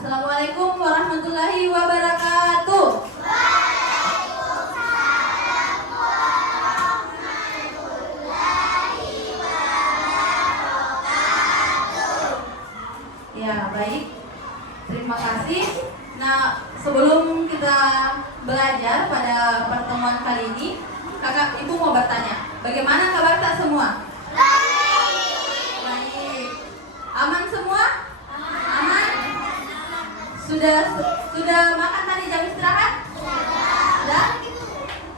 Assalamualaikum warahmatullahi wabarakatuh. Ya, baik. Terima kasih. Nah, sebelum kita belajar pada pertemuan kali ini, Kakak Ibu mau bertanya, bagaimana kabar tak semua? Baik. Aman semua? Aman? Sudah makan tadi jam istirahat? Sudah?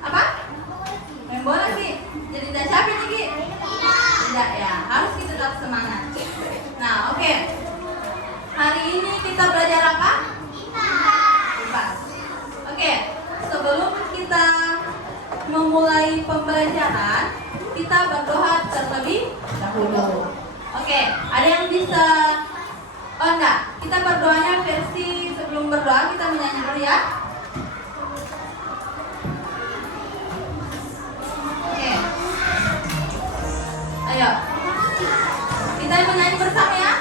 Apa? Main bola sih. Jadi tidak capek nih, Ki? Tidak ya, harus kita tetap semangat. Nah, oke. Hari ini kita belajar apa? IPA. Oke, sebelum kita memulai pembelajaran, kita berdoa terlebih dahulu. Oke, ada yang bisa? Oh enggak, kita berdoanya versi sebelum berdoa kita menyanyi dulu ya. Oke, ayo kita menyanyi bersama ya.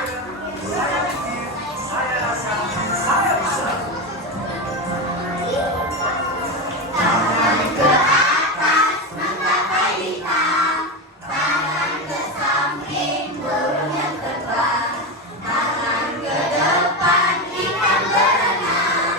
Tangan ke depan ikan berenang,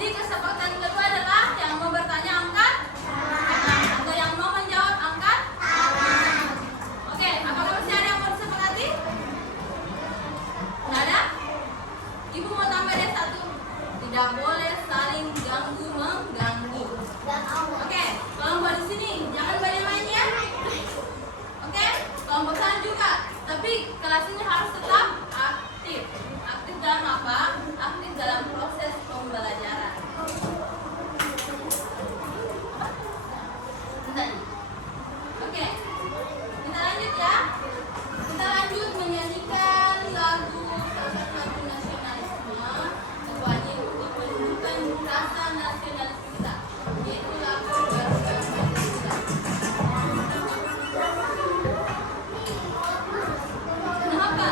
Jadi kesepakatan kedua adalah yang mau bertanya angkat tangan, atau yang mau menjawab angkat tangan. Oke, apakah masih ada yang mau disepakati? Nggak ada? Ibu mau tambah deh satu. Tidak boleh saling ganggu mengganggu. Oke, kelompok di sini jangan banyak main ya. Oke, kelompok sana juga. Tapi kelas ini harus tetap aktif. Aktif dalam apa? Aktif dalam proses pembelajaran. Oke, kita lanjut ya. Kita lanjut menyanyikan lagu salah satu lagu nasionalisme yang wajib untuk menunjukkan rasa nasionalisme kita, yaitu lagu Garuda Pancasila. Kenapa?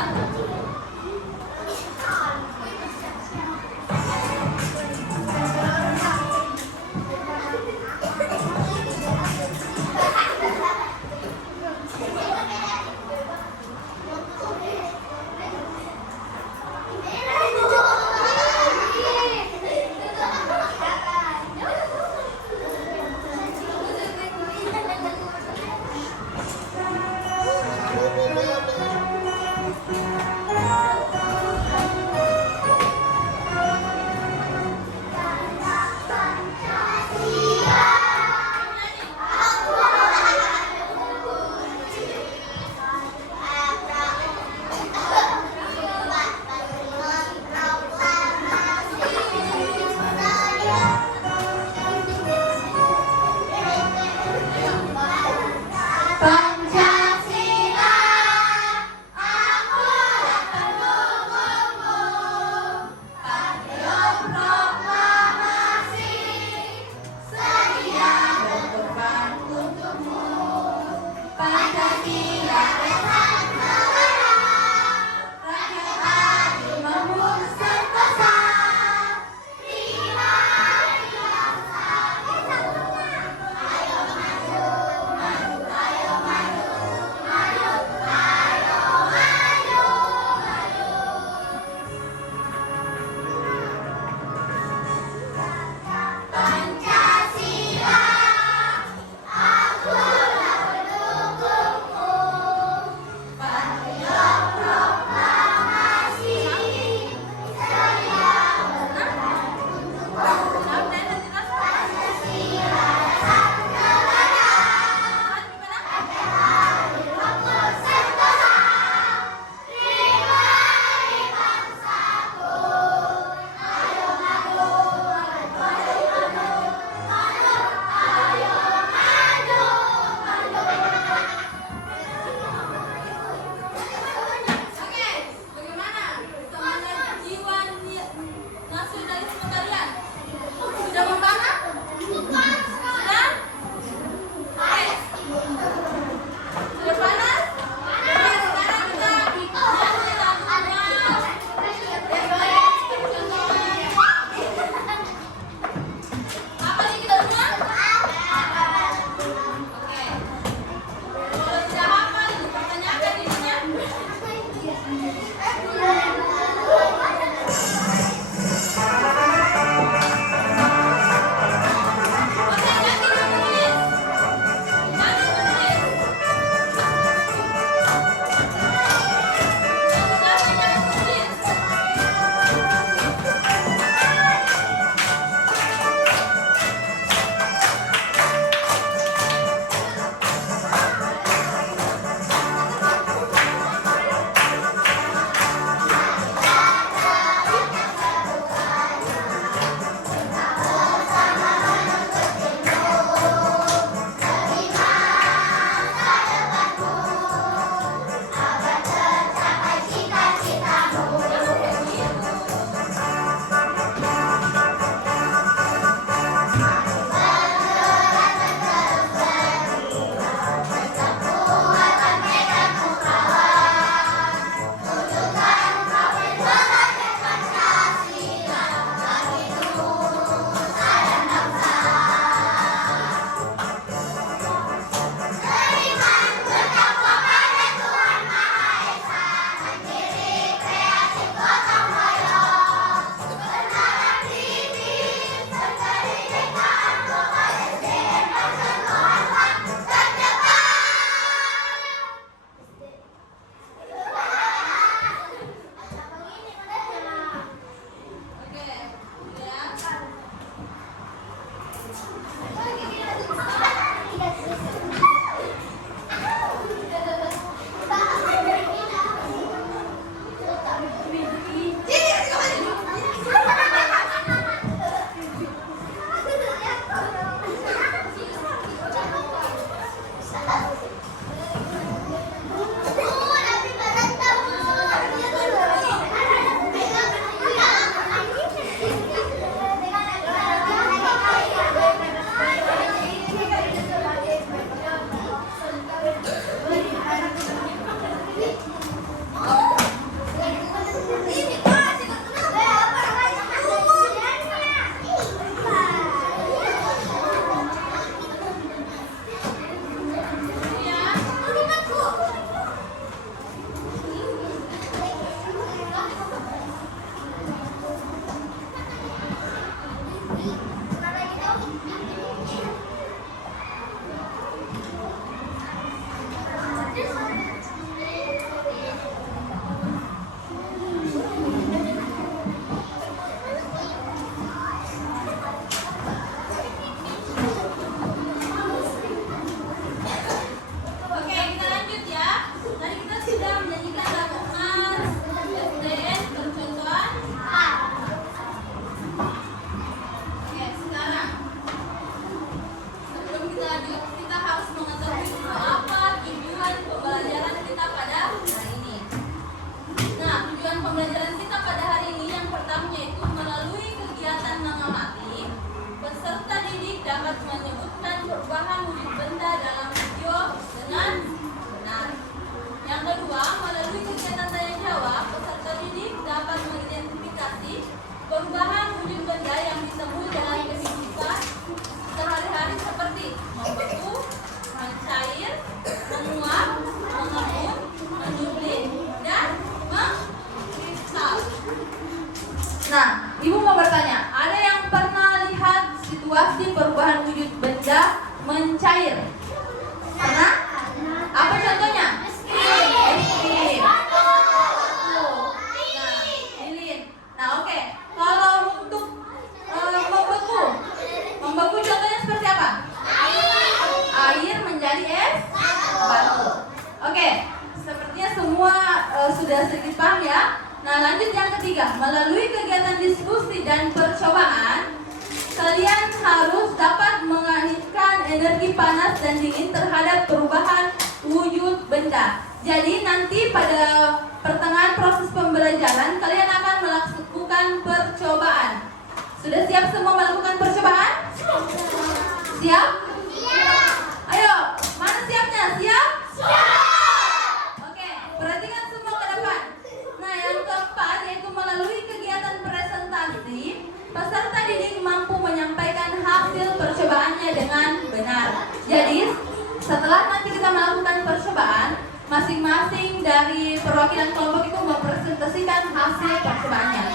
situasi perubahan wujud benda mencair. Pernah? Apa contohnya? Es krim. Lilin. Nah, oke. Kalau untuk membeku contohnya seperti apa? Air menjadi es batu. Oke, sepertinya semua sudah sedikit paham ya. Nah, lanjut yang ketiga. Melalui kegiatan diskusi dan percobaan, kalian harus dapat mengalihkan energi panas dan dingin terhadap perubahan wujud benda. Jadi nanti pada pertengahan proses pembelajaran kalian akan melakukan percobaan. Sudah siap semua melakukan percobaan? Siap? Siap. Ayo, mana siapnya? Siap? Siap. Oke, perhatikan semua ke depan. Nah, yang keempat yaitu melalui kegiatan presentasi, peserta didik mampu menyampaikan hasil percobaannya dengan benar. Jadi, setelah nanti kita melakukan percobaan, masing-masing dari perwakilan kelompok itu mempresentasikan hasil percobaannya.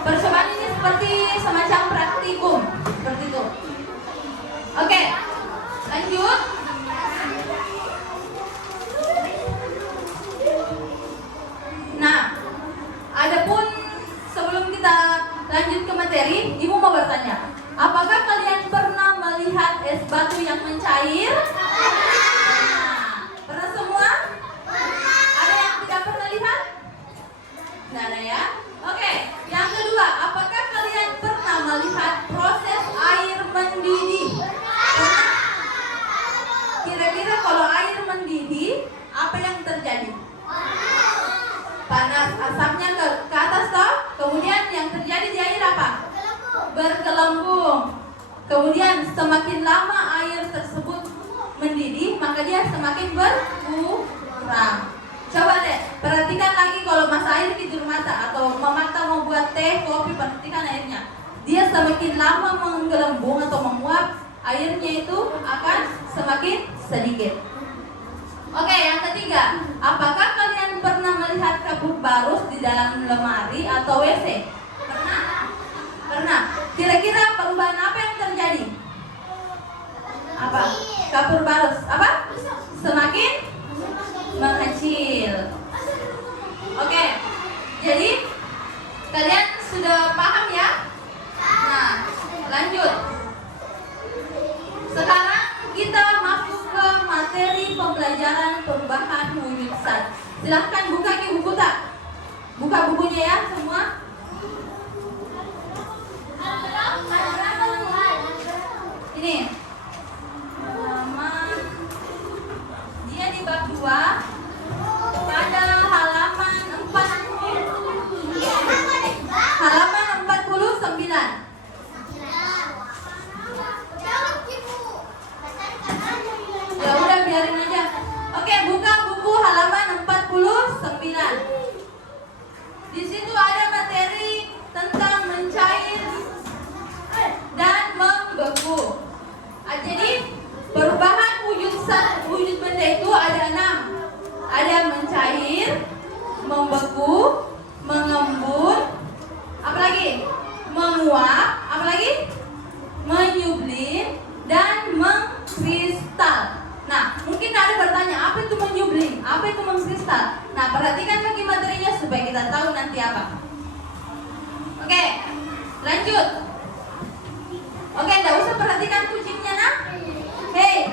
Percobaan ini seperti semacam praktikum, seperti itu. Oke, lanjut. Nah, adapun sebelum kita lanjut ke materi, Ibu mau bertanya, apakah kalian pernah melihat es batu yang mencair? Pernah semua? Ada yang tidak pernah lihat? Tidak ada ya? Oke, yang kedua, apakah kalian pernah melihat proses air mendidih? Pernah? Kira-kira kalau air mendidih, apa yang terjadi? Panas, asapnya ke atas toh. Kemudian yang terjadi di air apa? Bergelembung. Kemudian semakin lama air tersebut mendidih, maka dia semakin berkurang. Coba deh, perhatikan lagi kalau masa air tidur mata atau memata mau buat teh, kopi, perhatikan airnya. Dia semakin lama menggelembung atau menguap, airnya itu akan semakin sedikit. Oke, yang ketiga, apakah kalian pernah melihat kabut barus di dalam lemari atau WC? Pernah? Pernah. Kira-kira perubahan apa yang terjadi? Apa? Kabut barus. Apa? Semakin mengecil. Oke, jadi kalian sudah paham ya? Nah, lanjut. Sekarang kita masuk ke materi pembelajaran perubahan wujud zat. Silahkan buka buku tak? Buka bukunya ya semua. Ini halaman, dia di bab 2 pada halaman 49. Ya udah biarin aja. Oke, buka buku halaman 49. Di situ ada materi tentang mencair dan membeku. Jadi perubahan wujud benda itu ada 6. Ada mencair, membeku, mengembun, apalagi? Menguap, apalagi? Menyublim dan mengkristal. Nah, mungkin ada bertanya, apa itu menyublim? Apa itu mengkristal? Nah, perhatikan lagi materinya supaya kita tahu nanti apa. Oke, lanjut. Oke, enggak usah perhatikan kucingnya, nah. Hei.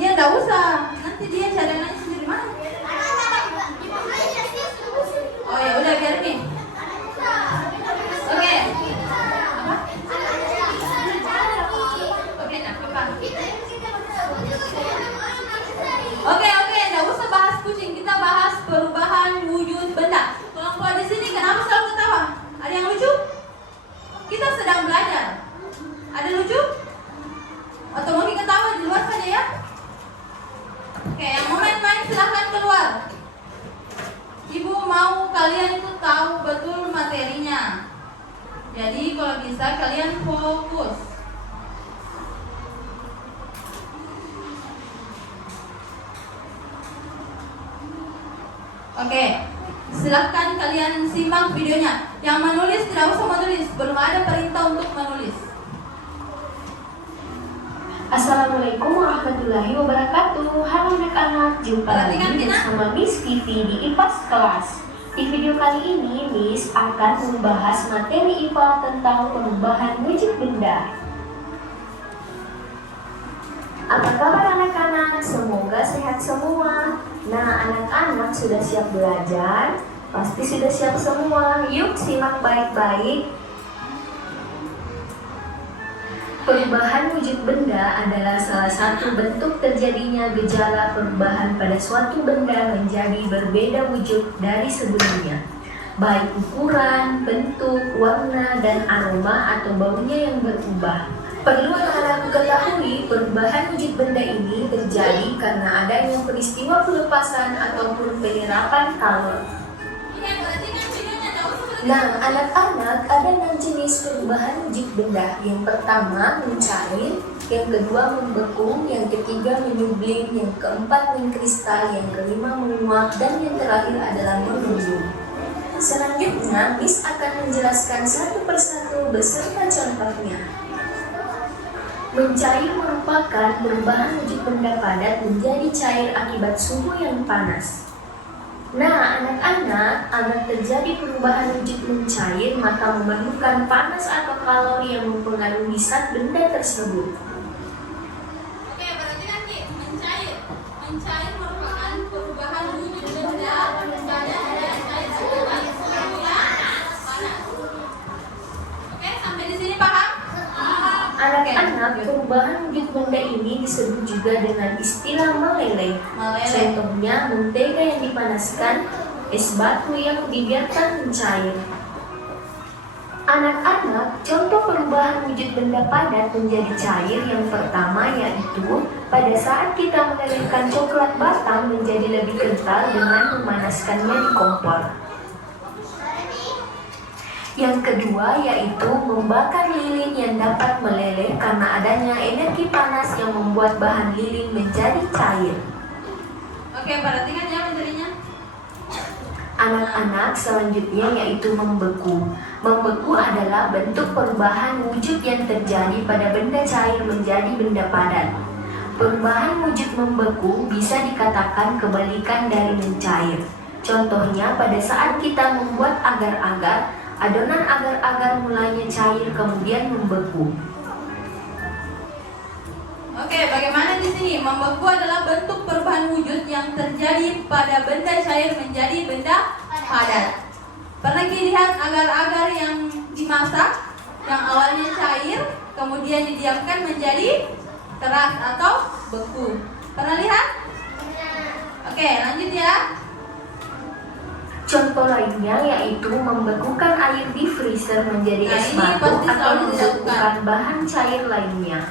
Ya, enggak usah. Nanti dia cari aja sendiri mana? Oh ya, udah biar nih. Oke. Apa? Oke, enggak apa-apa. Oke, enggak usah bahas kucing, kita bahas perubahan wujud benda. Kelompok di sini kenapa selalu ketawa? Ada yang lucu? Kita sedang belajar. Ada lucu? Atau mungkin ketawa di luar saja ya? Oke, yang mau main-main silahkan keluar. Ibu mau kalian itu tahu betul materinya. Jadi kalau bisa kalian fokus. Oke, silahkan kalian simak videonya. Yang menulis tidak usah menulis, belum ada perintah untuk menulis. Assalamualaikum warahmatullahi wabarakatuh. Halo anak-anak, jumpa lagi bersama Miss Vivi di IPAS kelas. Di video kali ini, Miss akan membahas materi IPA tentang perubahan wujud benda. Apa kabar anak-anak? Semoga sehat semua. Nah, anak-anak sudah siap belajar? Pasti sudah siap semua. Yuk simak baik-baik. Perubahan wujud benda adalah salah satu bentuk terjadinya gejala perubahan pada suatu benda menjadi berbeda wujud dari sebelumnya, baik ukuran, bentuk, warna, dan aroma atau baunya yang berubah. Perlu anak-anak ketahui, perubahan wujud benda ini terjadi karena adanya peristiwa pelepasan ataupun penyerapan kalor. Nah, anak-anak, ada 6 jenis perubahan wujud benda. Yang pertama, mencair, yang kedua membeku, yang ketiga menyublim, yang keempat mengkristal, yang kelima menguap, dan yang terakhir adalah mengembun. Selanjutnya, Miss akan menjelaskan satu persatu beserta contohnya. Mencair merupakan perubahan wujud benda padat menjadi cair akibat suhu yang panas. Nah, anak-anak, terjadi perubahan wujud mencair, maka memerlukan panas atau kalori yang mempengaruhi zat benda tersebut. Oke, berarti nanti mencair merupakan perubahan wujud benda pada cair akibat suhu panas. Oke, sampai di sini paham? Anak-anak, perubahan wujud benda ini disebut juga dengan istilah meleleh. Contohnya, mentega yang dipanaskan, es batu yang dibiarkan mencair. Anak-anak, contoh perubahan wujud benda padat menjadi cair yang pertama yaitu pada saat kita melelehkan coklat batang menjadi lebih kental dengan memanaskannya di kompor. Yang kedua yaitu membakar lilin yang dapat meleleh karena adanya energi panas yang membuat bahan lilin menjadi cair. Oke, perhatikan ya materinya. Anak-anak, selanjutnya yaitu membeku. Membeku adalah bentuk perubahan wujud yang terjadi pada benda cair menjadi benda padat. Perubahan wujud membeku bisa dikatakan kebalikan dari mencair. Contohnya pada saat kita membuat agar-agar, adonan agar-agar mulanya cair kemudian membeku. Oke, bagaimana di sini? Membeku adalah bentuk perubahan wujud yang terjadi pada benda cair menjadi benda padat. Pernah lihat agar-agar yang dimasak, yang awalnya cair, kemudian didiamkan menjadi keras atau beku. Pernah lihat? Oke, lanjut ya. Contoh lainnya yaitu membekukan air di freezer menjadi es batu atau membekukan bahan cair lainnya.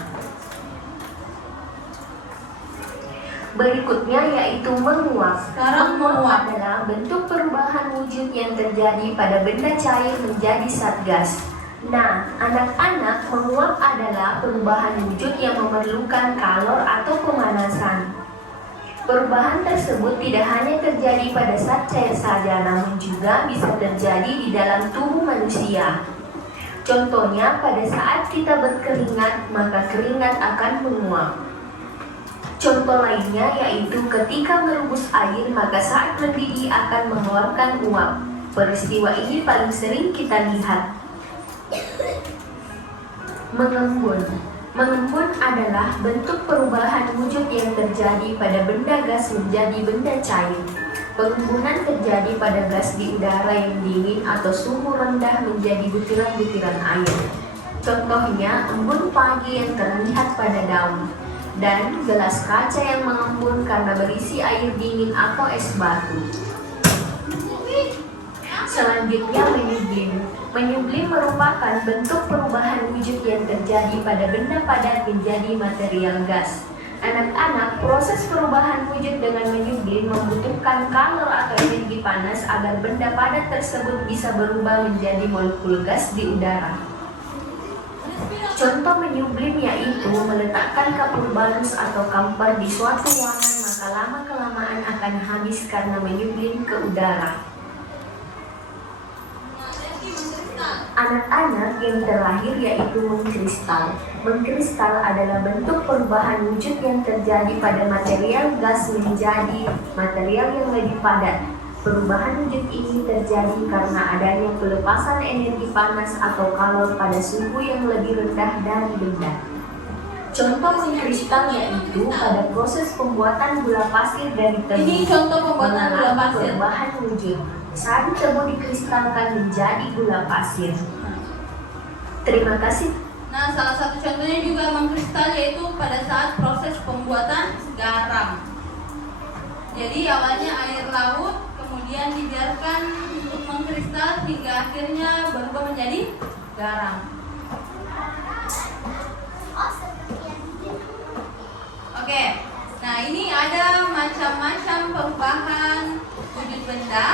Berikutnya yaitu menguap. Menguap adalah bentuk perubahan wujud yang terjadi pada benda cair menjadi zat gas. Nah, anak-anak, menguap adalah perubahan wujud yang memerlukan kalor atau pemanasan. Perubahan tersebut tidak hanya terjadi pada zat cair saja, namun juga bisa terjadi di dalam tubuh manusia. Contohnya, pada saat kita berkeringat, maka keringat akan menguap. Contoh lainnya yaitu ketika merebus air, maka saat mendidih akan mengeluarkan uap. Peristiwa ini paling sering kita lihat. Mengembun. Mengembun adalah bentuk perubahan wujud yang terjadi pada benda gas menjadi benda cair. Pengembunan terjadi pada gas di udara yang dingin atau suhu rendah menjadi butiran-butiran air. Contohnya, embun pagi yang terlihat pada daun, dan gelas kaca yang mengembun karena berisi air dingin atau es batu. Selanjutnya, menyublim. Menyublim merupakan bentuk perubahan wujud yang terjadi pada benda padat menjadi material gas. Anak-anak, proses perubahan wujud dengan menyublim membutuhkan kalor atau energi panas agar benda padat tersebut bisa berubah menjadi molekul gas di udara. Contoh menyublim yaitu meletakkan kapur balus atau kamper di suatu ruangan, maka lama-kelamaan akan habis karena menyublim ke udara. Anak-anak yang terlahir yaitu mengkristal. Mengkristal adalah bentuk perubahan wujud yang terjadi pada material gas menjadi material yang lebih padat. Perubahan wujud ini terjadi karena adanya pelepasan energi panas atau kalor pada suhu yang lebih rendah dari benda. Contoh mengkristal yaitu pada proses pembuatan gula pasir dari tebu. Ini contoh pembuatan gula mengalami pasir. perubahan wujud. Saat tebu dikristalkan menjadi gula pasir. Terima kasih. Nah, salah satu contohnya juga mengkristal yaitu pada saat proses pembuatan garam. Jadi awalnya air laut, kemudian dibiarkan untuk mengkristal hingga akhirnya berubah menjadi garam. Oke, nah ini ada macam-macam perubahan wujud benda.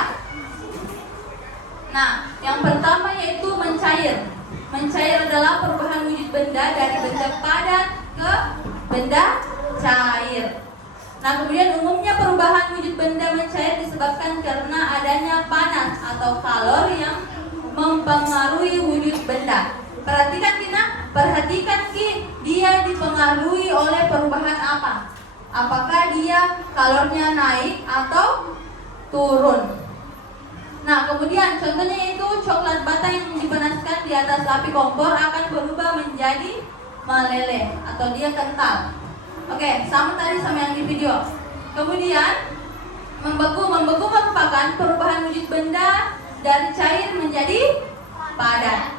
Nah, yang pertama yaitu mencair. Mencair adalah perubahan wujud benda dari benda padat ke benda cair. Nah, kemudian umumnya perubahan wujud benda mencair disebabkan karena adanya panas atau kalor yang mempengaruhi wujud benda. Perhatikan Tina, perhatikan Ki, dia dipengaruhi oleh perubahan apa? Apakah dia kalornya naik atau turun? Nah, kemudian contohnya yaitu coklat bata yang dipanaskan di atas api kompor akan berubah menjadi meleleh atau dia kental. Oke, sama tadi sama yang di video. Kemudian membeku merupakan perubahan wujud benda dari cair menjadi padat.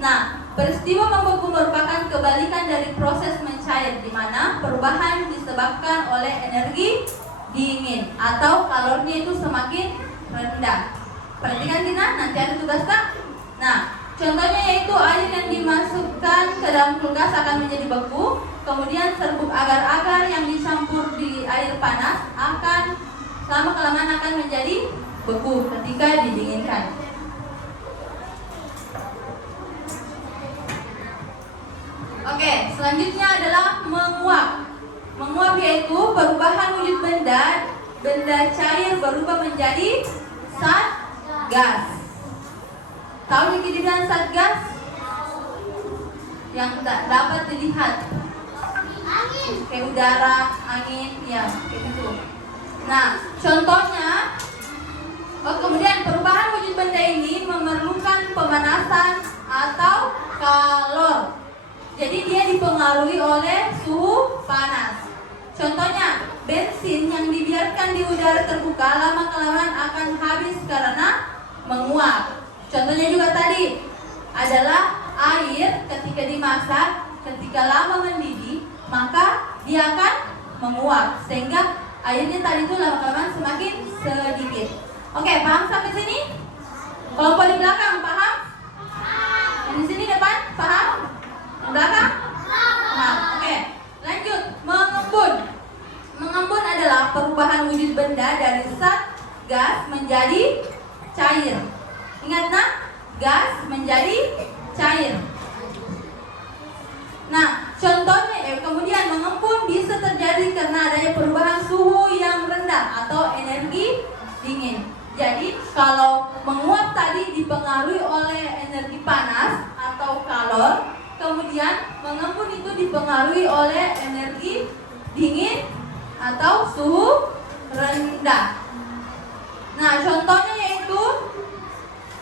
Nah, peristiwa membeku merupakan kebalikan dari proses mencair, di mana perubahan disebabkan oleh energi dingin atau kalornya itu semakin rendah. Perhatikan Tina, nanti ada tugas tak? Nah, contohnya yaitu air yang dimasukkan ke dalam kulkas akan menjadi beku. Kemudian serbuk agar-agar yang dicampur di air panas akan lama-kelamaan akan menjadi beku ketika didinginkan. Oke, selanjutnya adalah menguap. Menguap yaitu perubahan wujud benda cair berubah menjadi zat gas. Tahu yang dibilang zat gas? Yang tak dapat dilihat. Kayak udara, angin, ya kayak gitu. Nah, contohnya, kemudian perubahan wujud benda ini memerlukan pemanasan atau kalor. Jadi dia dipengaruhi oleh suhu panas. Contohnya, bensin yang dibiarkan di udara terbuka lama-kelamaan akan habis karena menguap. Contohnya juga tadi adalah air ketika dimasak, ketika lama mendidih, maka dia akan menguap sehingga airnya tadi itu lama-kelamaan semakin sedikit. Oke, paham sampai sini? Kelompok di belakang paham? Yang di sini depan paham? Yang belakang? Paham. Oke, lanjut. Mengembun. Mengembun adalah perubahan wujud benda dari zat gas menjadi cair. Ingat nak, gas menjadi cair. Nah, contohnya kemudian mengembun bisa terjadi karena adanya perubahan suhu yang rendah atau energi dingin. Jadi kalau menguap tadi dipengaruhi oleh energi panas atau kalor, kemudian mengembun itu dipengaruhi oleh energi dingin atau suhu rendah. Nah, contohnya yaitu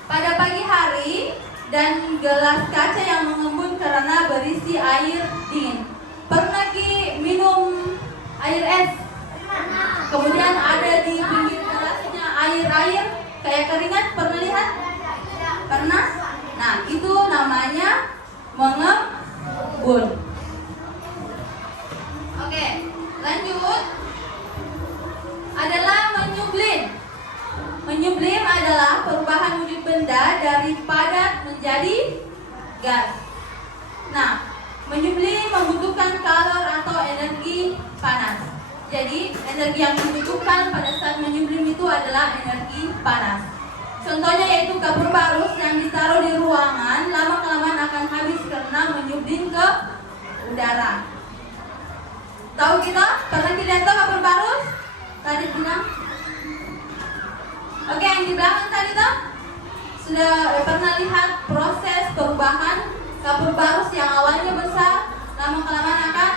pada pagi hari dan gelas kaca yang mengembun karena berisi air dingin. Pernah Ki minum air es? Kemudian ada di pinggir gelasnya air kayak keringat, pernah lihat? Pernah? Nah, itu namanya mengembun. Oke, lanjut. Adalah menyublim. Menyublim adalah perubahan wujud benda dari padat menjadi gas. Nah, menyublim membutuhkan kalor atau energi panas. Jadi, energi yang dibutuhkan pada saat menyublim itu adalah energi panas. Contohnya yaitu kapur barus yang ditaruh di ruangan lama-kelamaan akan habis karena menyublim ke udara. Tahu kita? Pernah kita lihat kapur barus? Tadi bilang. Oke, yang di belakang tadi tuh sudah pernah lihat proses perubahan kapur barus yang awalnya besar, lama-kelamaan akan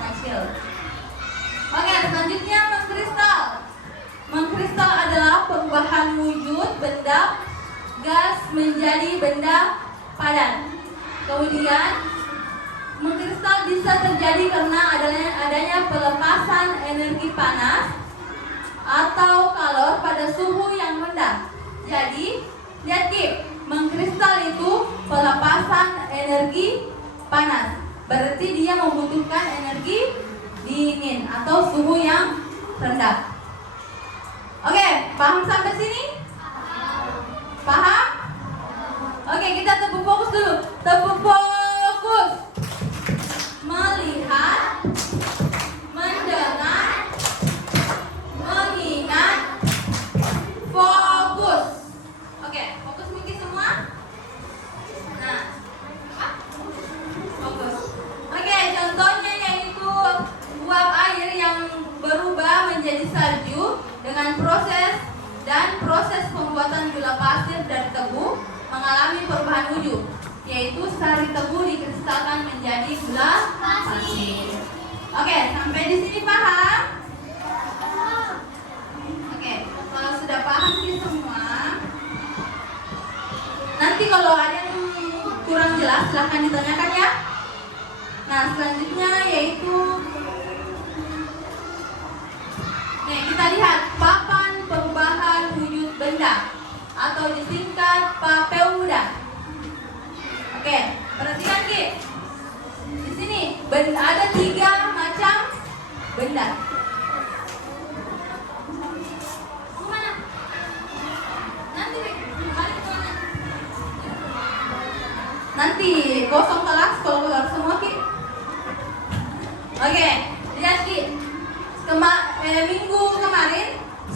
mengecil. Oke, selanjutnya mengkristal. Mengkristal adalah perubahan wujud benda gas menjadi benda padat. Kemudian mengkristal bisa terjadi karena adanya pelepasan energi panas atau kalor pada suhu yang rendah. Jadi, lihat Ki, mengkristal itu pelepasan energi panas. Berarti dia membutuhkan energi dingin atau suhu yang rendah. Oke, paham sampai sini? Paham? Oke, kita tepuk fokus dulu. Tepuk fokus. Melihat, mendengar, mengingat, fokus. Oke, fokus Miki semua. Nah, fokus. Oke, contohnya yaitu uap air yang berubah menjadi salju dengan proses pembuatan gula pasir dari tebu mengalami perubahan wujud, yaitu sari tebu dikristalkan menjadi gula pasir. Oke, sampai di sini paham? Oke, kalau sudah paham sih semua, nanti kalau ada yang kurang jelas silahkan ditanyakan ya. Nah, selanjutnya yaitu kita lihat papan perubahan wujud benda atau disingkat papeuda. Oke, perhatikan Ki. Di sini ada 3 macam benda. Kemana? Nanti balik kemana? Nanti kosong kelas kalau keluar semua Ki. Oke, lihat Ki.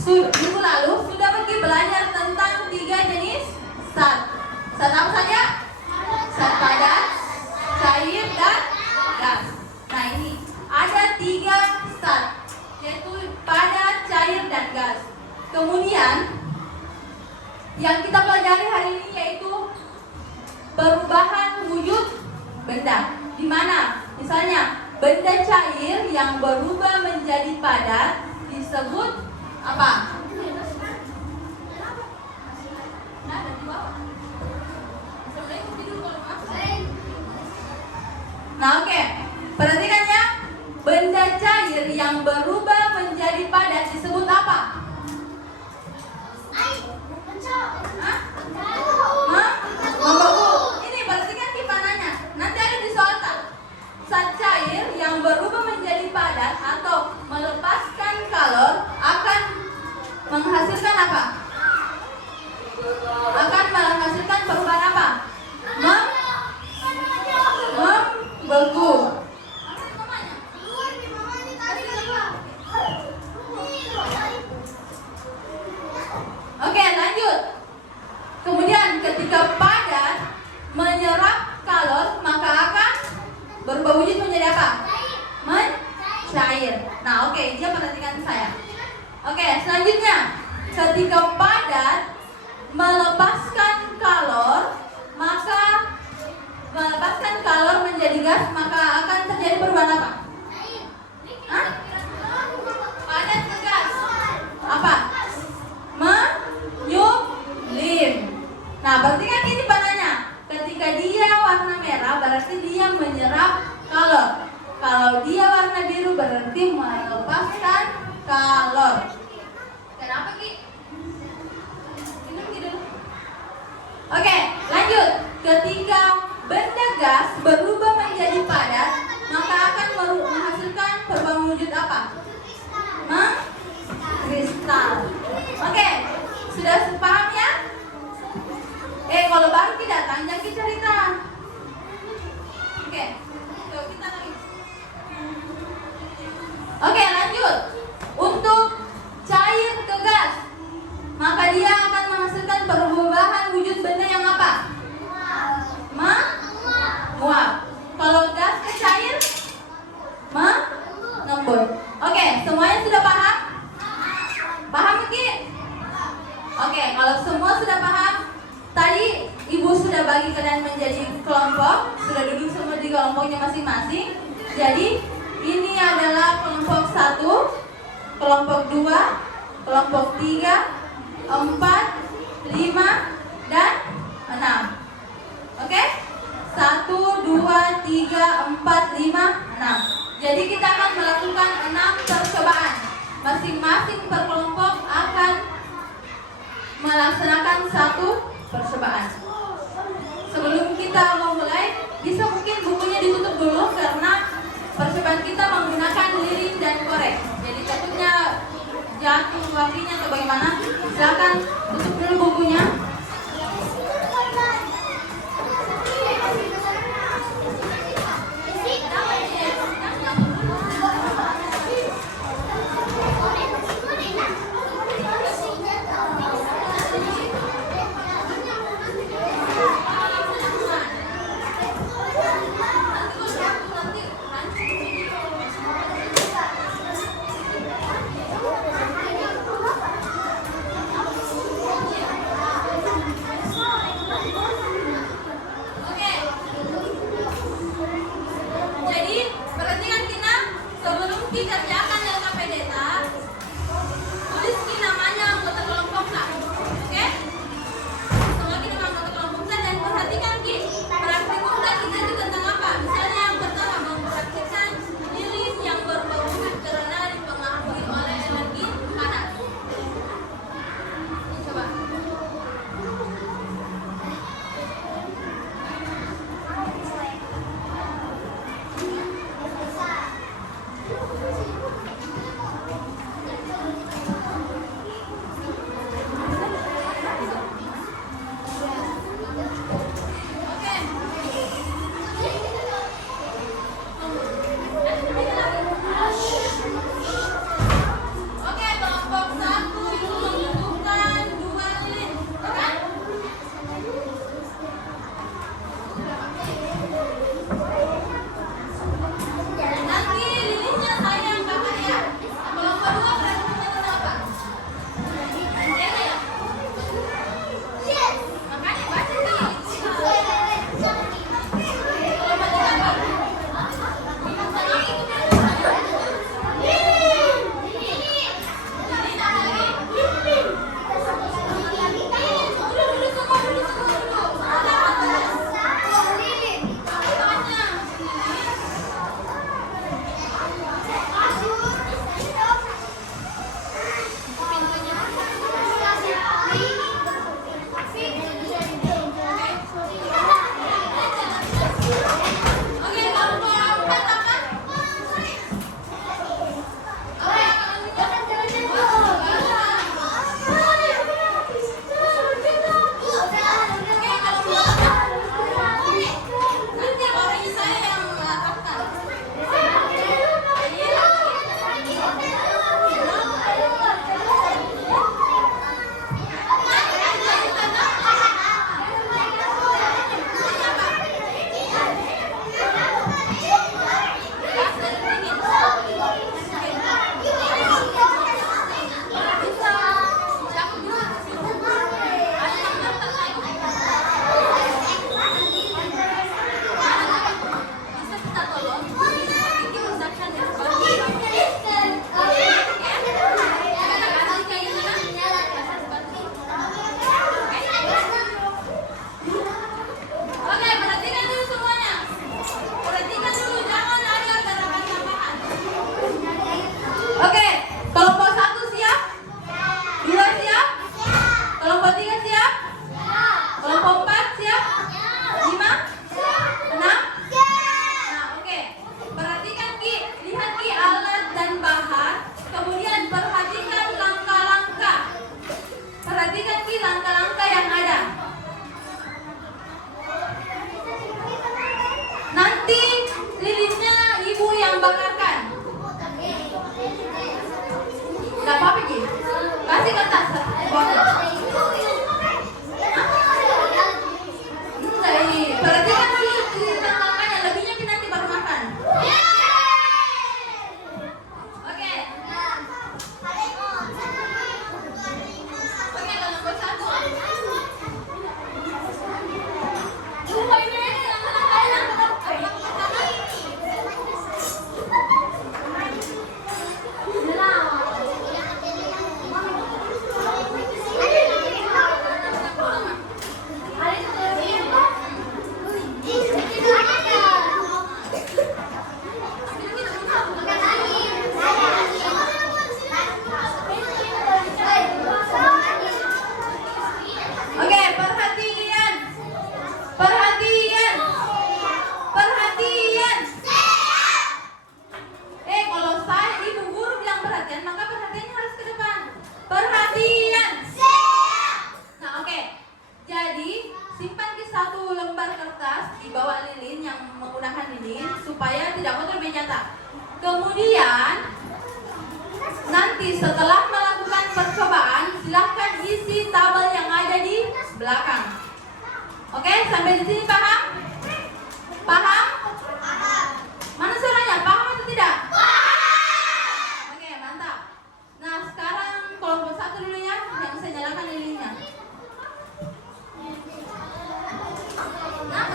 Minggu lalu sudah pergi belajar tentang 3 jenis zat. Zat apa saja? Zat padat, cair, dan gas. Nah ini ada 3 zat, yaitu padat, cair, dan gas. Kemudian yang kita pelajari hari ini yaitu perubahan wujud benda. Di mana? Misalnya benda cair yang berubah menjadi padat disebut apa? Nah oke, perhatikan ya. Benda cair yang berubah menjadi padat disebut apa? Membeku. Ini perhatikan tipananya. Nanti ada di soal tak. Zat cair yang berubah menjadi padat atau melepaskan kalor akan menghasilkan apa? Akan menghasilkan perubahan apa? Membeku. Oke, lanjut. Kemudian ketika padat menyerap kalor, maka akan berubah wujud menjadi apa? Mencair. Nah, oke, dia perhatikan saya. Oke, selanjutnya, ketika padat melepaskan kalor, maka melepaskan kalor menjadi gas, maka akan terjadi perubahan apa? Hah? Padat ke gas. Apa? Menyublim. Nah, berarti kan ini pananya. Ketika dia warna merah, berarti dia menyerap kalor. Kalau dia warna biru, berarti melepaskan kalor. Kenapa Ki? Minum Ki dulu. Oke, lanjut. Ketika benda gas berubah menjadi padat, maka akan menghasilkan perubahan wujud apa? Kristal. Oke, sudah paham ya? Kalau baru tidak datang, jangan cerita. Oke, kita lagi. Oke, lanjut. Untuk cair ke gas, maka dia akan menghasilkan perubahan wujud benda yang apa? Menguap. Kalau gas ke cair, mengembun. Oke, semuanya sudah paham? Paham Ki? Oke, kalau semua sudah paham, tadi bagi kalian menjadi kelompok. Sudah duduk semua di kelompoknya masing-masing. Jadi ini adalah kelompok 1, kelompok 2, kelompok 3, 4, 5, dan 6. Oke? 1, 2, 3, 4, 5, 6. Jadi kita akan melakukan 6 percobaan. Masing-masing per kelompok akan melaksanakan 1 percobaan. Sebelum kita memulai, bisa mungkin bukunya ditutup dulu karena percobaan kita menggunakan lilin dan korek. Jadi takutnya jatuh wakinya atau bagaimana. Silakan tutup dulu bukunya. Dikerjakan yang KPDTA, tulis namanya anggota kelompoknya, oke? Setelah kita anggota kelompoknya dan perhatikan ki praktikumnya kita itu tentang apa? Misalnya yang pertama mempraktikkan lilin yang berbau karena dipengaruhi oleh energi panas. Ini coba. tidak? Foto lebih nyata. Kemudian nanti setelah melakukan percobaan, silahkan isi tabel yang ada di belakang. Oke, sampai di sini paham? Paham? Mana suaranya? Paham atau tidak? Oke, mantap. Nah, sekarang kelompok 1 dulu ya, yang saya nyalakan lilinnya. Nah,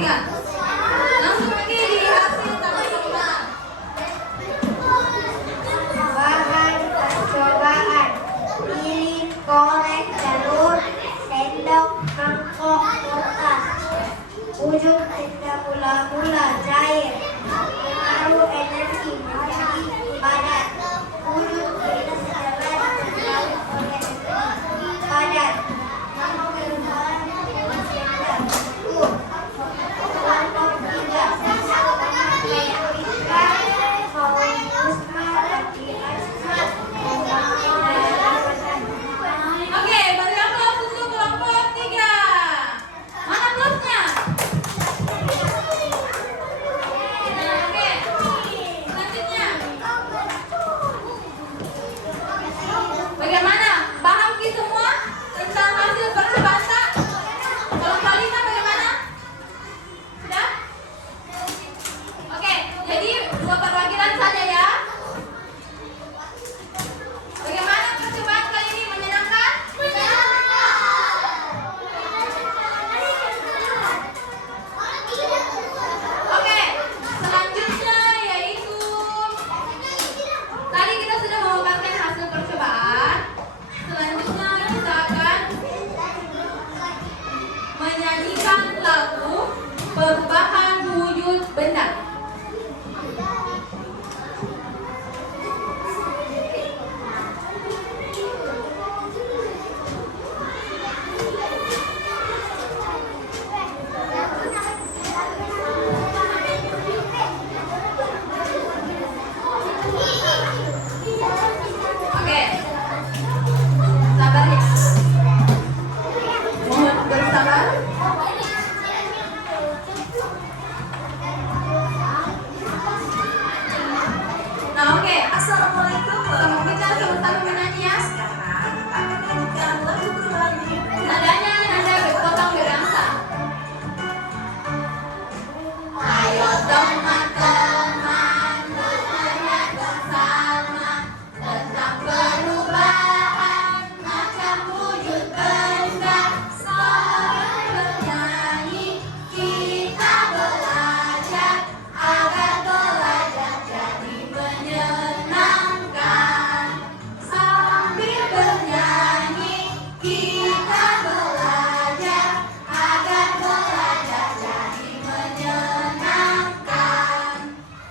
tiga. Langsung lagi di hasil tabel percobaan. Bahan percobaan: piring, korek, telur, sendok, mangkok, kertas. Wujud benda mula-mula cair, pengaruh energi menjadi padat. Wujud benda sejalan terlalu oleh energi padat. Nama perubahan benda bentuk. Kelompok tiga. Oke, beri aplaus untuk kelompok 3. Mana plusnya? Nah, oke. Selanjutnya. Bagaimana? Paham ki semua tentang hasil percobaan tak? Kelompok 5 bagaimana? Sudah? Oke, jadi 2 perwakilan saja ya. Bagaimana percobaan kali ini, menyenangkan? Oke, selanjutnya yaitu tadi kita sudah memaparkan hasil percobaan. Selanjutnya kita akan menyanyikan lagu perubahan wujud benda. Oke, sabar ya. Mohon bersabar. Nah, oke. Assalamualaikum. Kita sama-sama menyanyi ya. Nadanya nada berpotong berangsa. Ayo teman-teman belajar bersama tentang perubahan macam wujud benda. Sambil bernyanyi kita belajar agar belajar jadi menyenangkan. Sambil bernyanyi kita belajar agar belajar jadi menyenangkan.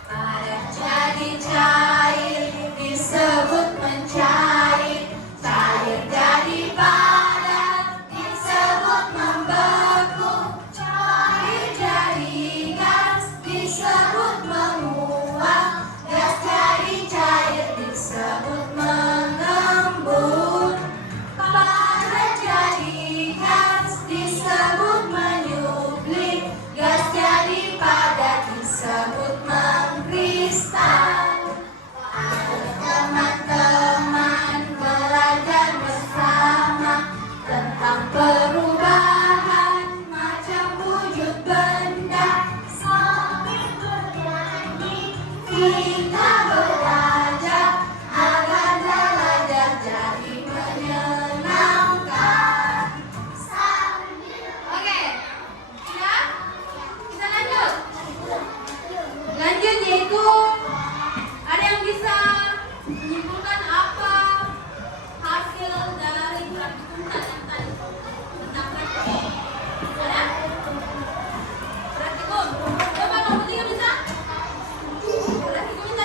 Padat jadi cair disebut mencair, cair jadi padat disebut membeku, cair jadi gas disebut menguap, gas jadi cair disebut mengembun, padat jadi gas disebut menyublim, gas jadi padat disebut mengkristal. Teman-teman belajar bersama tentang perubahan macam wujud benda. Sambil bernyanyi kita belajar agar belajar jadi menyenangkan. Oke, ya, kita lanjut. Lanjut yaitu ada yang bisa menyimpulkan apa hasil dari praktikum yang tadi tentang praktikum? Ada? Praktikum. Coba nomor 3 bisa? Praktikum itu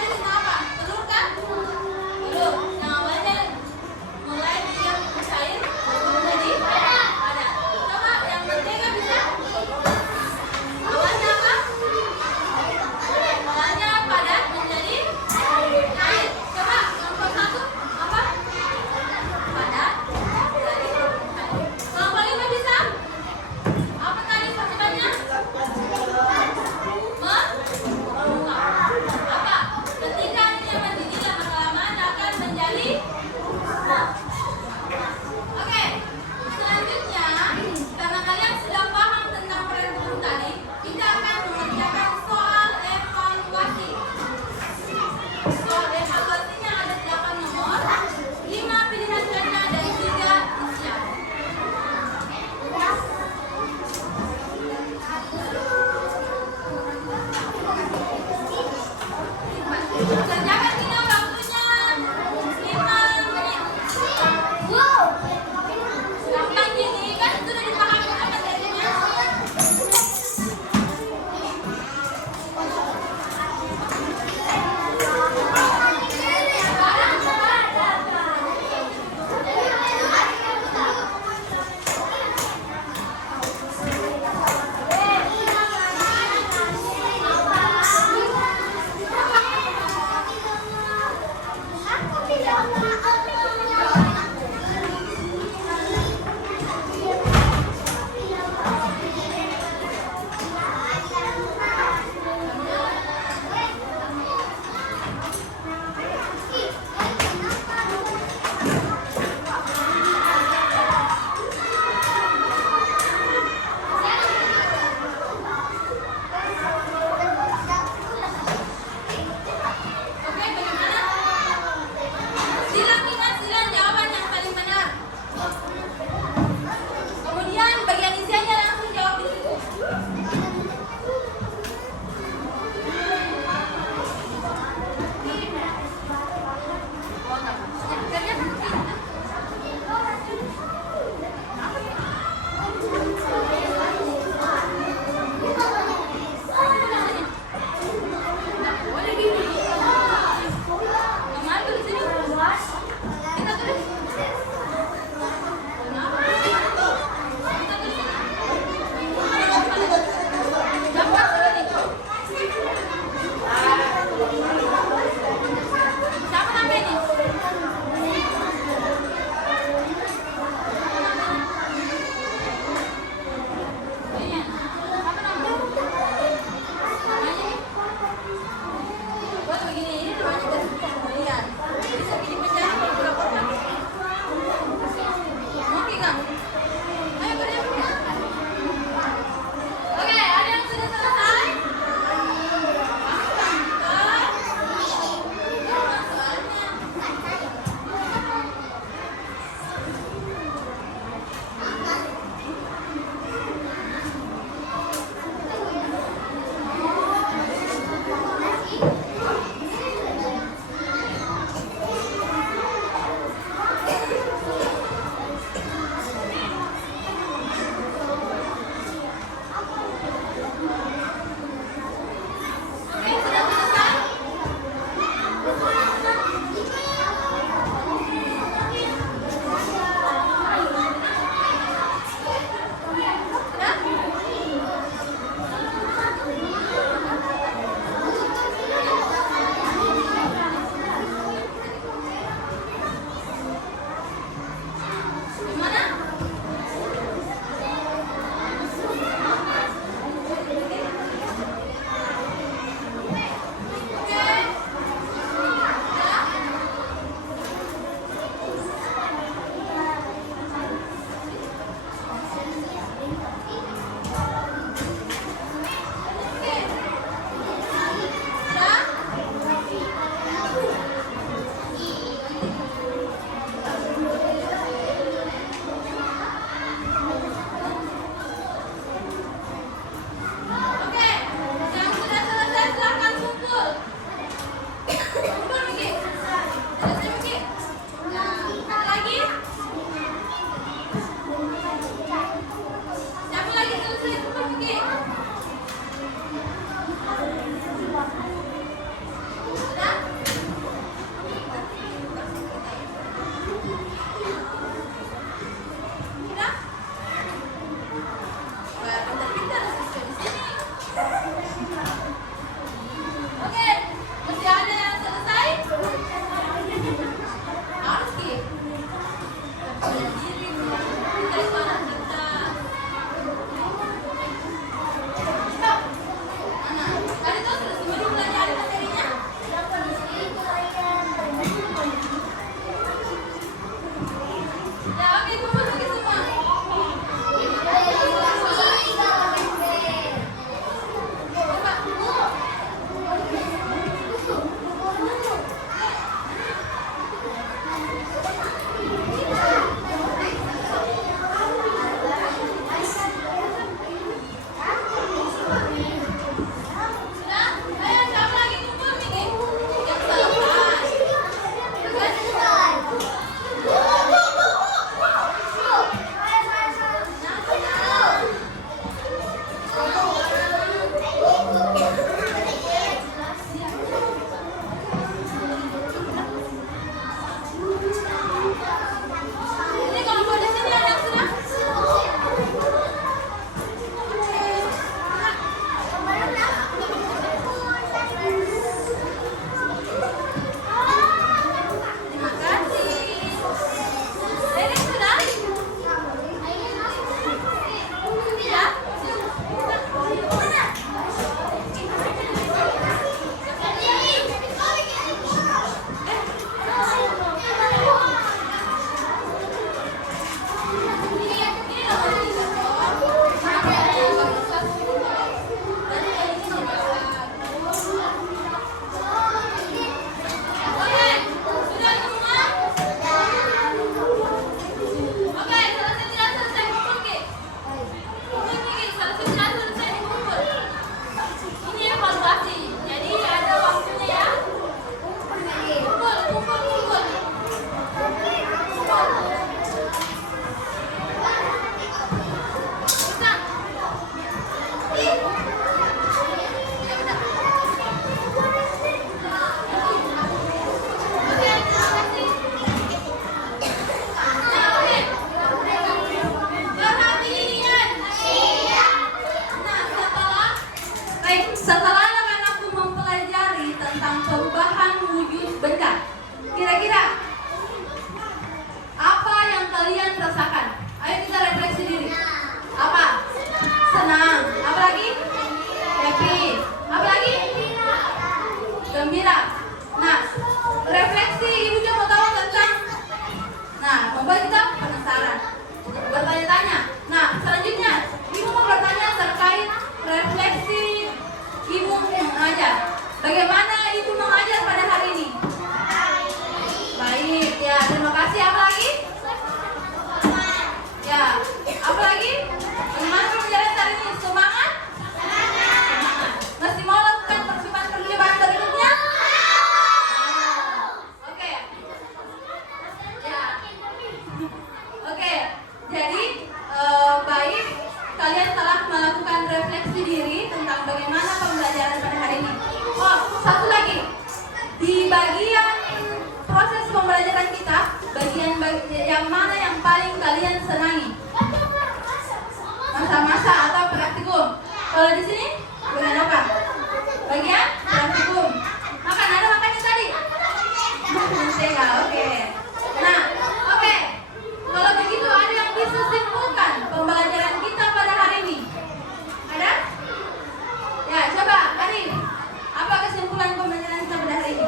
Setelah anak-anakku mempelajari tentang perubahan wujud benda, kira-kira apa yang kalian rasakan? Ayo kita refleksi diri. Apa? Senang. Apa lagi? Happy. Apa lagi? Gembira. Nah, refleksi ibu juga mau tahu tentang. Nah, membuat kita penasaran, bertanya-tanya. Nah, selanjutnya ibu mau bertanya terkait refleksi ibu mengajar. Bagaimana ibu mengajar pada hari ini? Baik, ya. Terima kasih. Apa lagi? Ya. Apa lagi? Bagaimana pembelajaran hari ini? Semangat? Semangat. Masih mau lakukan percobaan berikutnya? Oke. Ya. Oke. Jadi baik, kalian telah melakukan refleksi diri tentang bagaimana pembelajaran pada hari ini. Oh, satu lagi. Di bagian proses pembelajaran kita, bagian yang mana yang paling kalian senangi? Masa-masa atau praktikum? Kalau di sini, bagian apa? Bagian praktikum. Ada makannya tadi? Mentega, oke. Nah, oke. Kalau begitu ada yang bisa simpulkan pembelajaran kita pada hari ini? Ada? Ya, coba, Arif. Apa kesimpulan pembelajaran kita pada hari ini?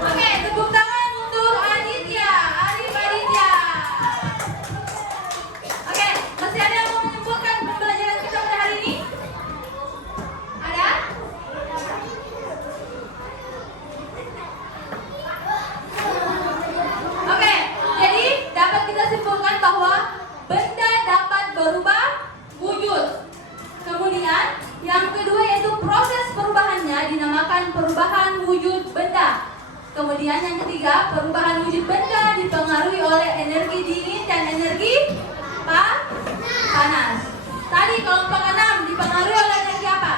Oke, tepuk tangan untuk Aditya, Arif Aditya. Oke, masih ada yang mau menyimpulkan pembelajaran kita pada hari ini? Ada? Oke, jadi dapat kita simpulkan bahwa benda dapat berubah wujud. Kemudian yang kedua yaitu proses perubahannya dinamakan perubahan wujud benda. Kemudian yang ketiga, perubahan wujud benda dipengaruhi oleh energi dingin dan energi panas. Tadi kelompok 6 dipengaruhi oleh energi apa?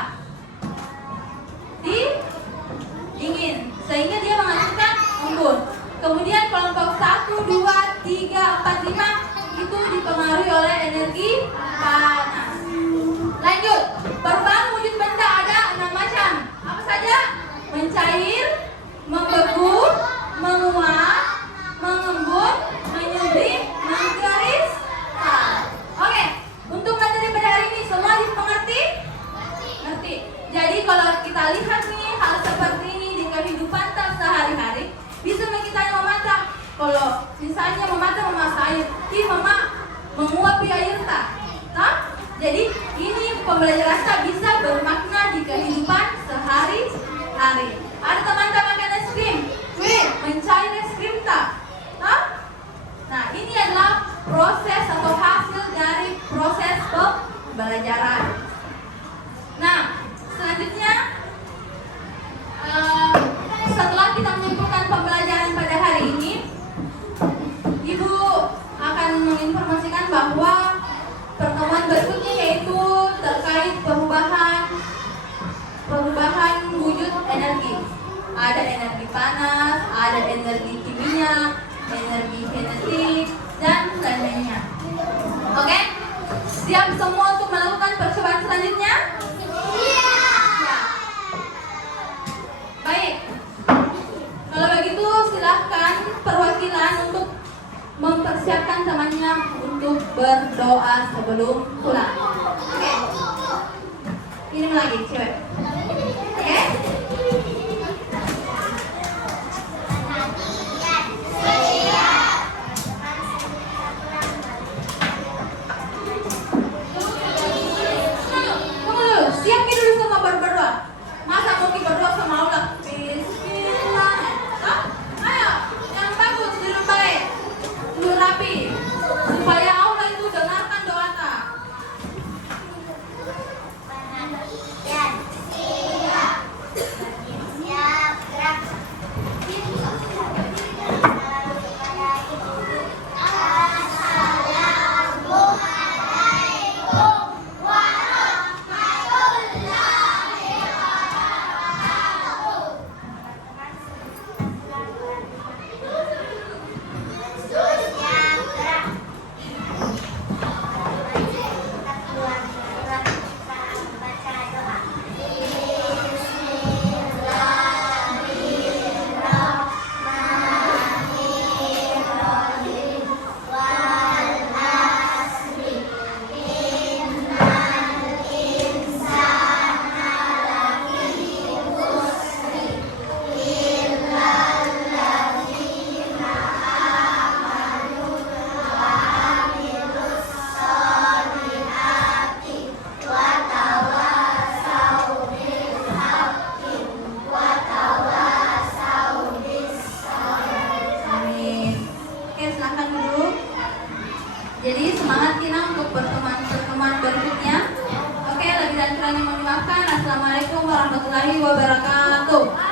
Dingin, sehingga dia menghasilkan embun. Kemudian kelompok 1, 2, 3, 4, 5 itu dipengaruhi oleh energi panas. Lanjut, perubahan wujud benda ada 6 macam. Apa saja? Mencair, membeku, menguap, mengembun, menyublim, mengkeristal. Oke, untuk materi pada hari ini semua dimengerti? Ngerti. Jadi kalau kita lihat nih hal seperti ini di kehidupan sehari-hari, bisa kita memasak. Kalau misalnya memasak air, mama menguapi air tak? Jadi ini pembelajaran kita bisa bermakna di kehidupan sehari-hari. Ada teman-teman makan es krim, mencair es krim tak? Nah, ini adalah proses atau hasil dari proses pembelajaran. Nah, selanjutnya setelah kita menyimpulkan pembelajaran pada hari ini, Ibu akan menginformasikan bahwa pertemuan berikutnya yaitu terkait perubahan wujud energi. Ada energi panas, ada energi kimia, energi kinetik, dan lain-lainnya. Oke? Siap semua untuk melakukan percobaan selanjutnya? Iya. Baik. Kalau begitu silahkan perwakilan untuk mempersiapkan temannya untuk berdoa sebelum pulang. Oke. Ini lagi, cewek. Oke? maafkan. Assalamualaikum warahmatullahi wabarakatuh.